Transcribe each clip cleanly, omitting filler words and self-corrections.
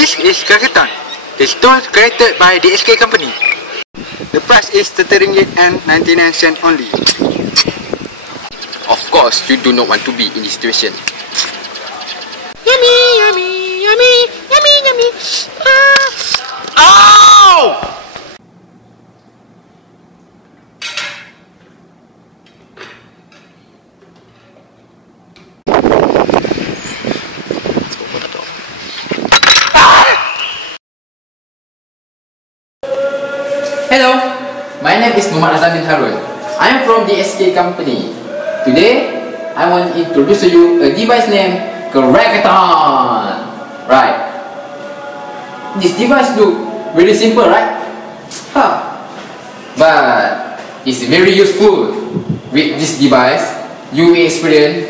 This is Kracketon, the tool created by the SK company. The price is 30 ringgit and 99 cents only. Of course, you do not want to be in this situation. Yummy, yummy, yummy, yummy, yummy. Ow! Hello, my name is Muhammad Azam bin Harun. I am from the SK company. Today, I want to introduce to you a device named Kracketon. Right. This device look very simple, right? But it's very useful. With this device, you will experience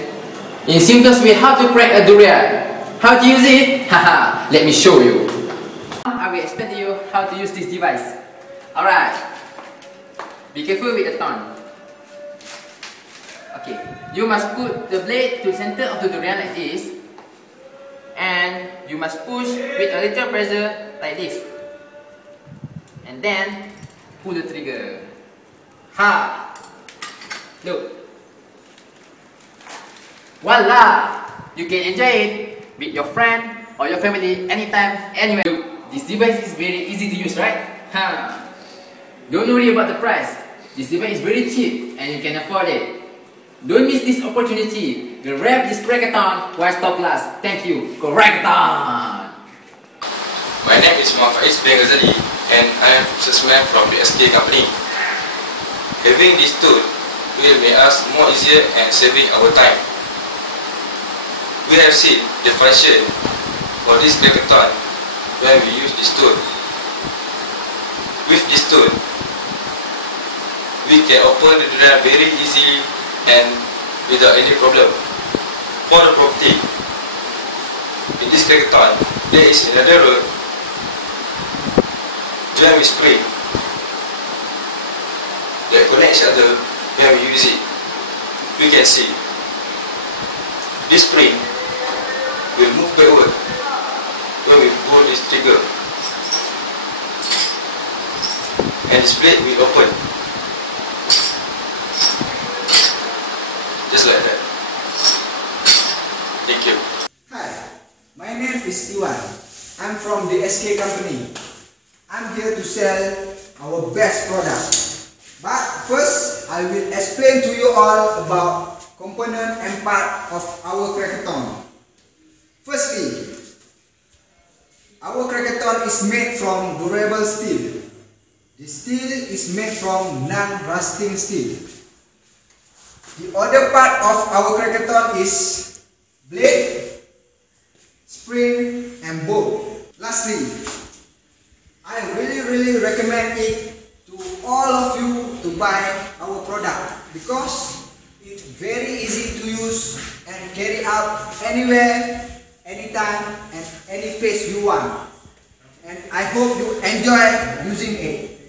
in simplest way how to crack a durian. How to use it? Let me show you. I will explain to you how to use this device. Alright. Be careful with the thorn. Okay. You must put the blade to the center of the durian like this. And you must push with a little pressure like this. And then pull the trigger. Ha! Look. Voila! You can enjoy it with your friend or your family anytime, anywhere. Look, this device is very easy to use, right? Don't worry about the price. This device is very cheap and you can afford it. Don't miss this opportunity. Grab this Kracketon while stock lasts. Thank you, Kracketon! My name is Muhammad Faiz bin Ghazali and I am salesman from the SK company. Having this tool will make us more easier and saving our time. We have seen the function for this Kracketon when we use this tool. With this tool, we can open the durian very easily and without any problem. For the property, in this Kracketon, there is another road when we spray that connect each other when we use it. We can see this spring will move backward when we pull this trigger, and this blade will open just like that. Thank you. Hi, my name is Iwan. I'm from the SK company. I'm here to sell our best product. But first, I will explain to you all about component and part of our Kracketon. Firstly, our Kracketon is made from durable steel. The steel is made from non-rusting steel. The other part of our Kracketon is blade, spring and bolt. Lastly, I really recommend it to all of you to buy our product because it's very easy to use and carry out anywhere, anytime and any place you want. And I hope you enjoy using it.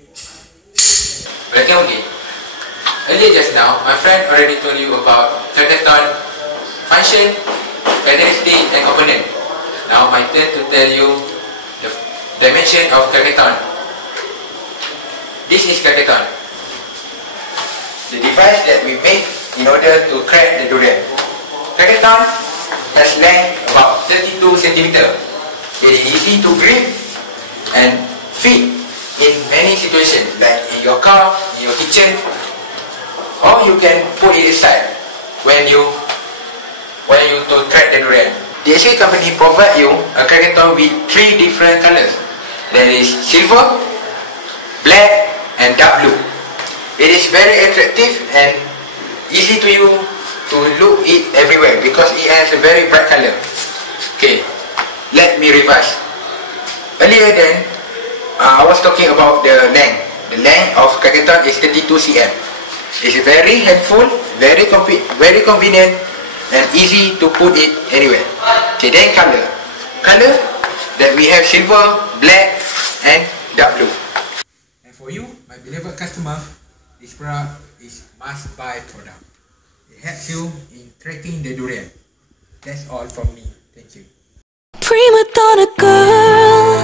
Welcome again. Earlier just now, my friend already told you about Kracketon function, characteristic and component. Now my turn to tell you the dimension of Kracketon. This is Kracketon, the device that we make in order to crack the durian. Kracketon has length about 32 cm. It is easy to grip and fit in many situations, like in your car, in your kitchen, or you can put it aside when you to crack the durian. The SK company provide you a Kracketon with 3 different colors. That is silver, black and dark blue. It is very attractive and easy to you to look it everywhere because it has a very bright color. Okay, let me revise. Earlier then, I was talking about the length. The length of Kracketon is 32 cm. It's very helpful, very convenient and easy to put it anywhere. Okay, then color. Color that we have silver, black and dark blue. And for you, my beloved customer, this product is must-buy product. It helps you in tracking the durian. That's all from me. Thank you. Prima donna girl,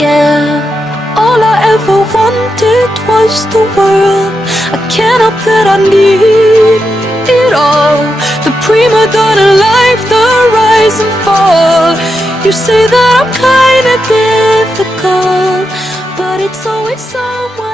yeah. All I ever wanted was the world. I can't help that I need it all. The prima donna life, the rise and fall. You say that I'm kinda difficult, but it's always someone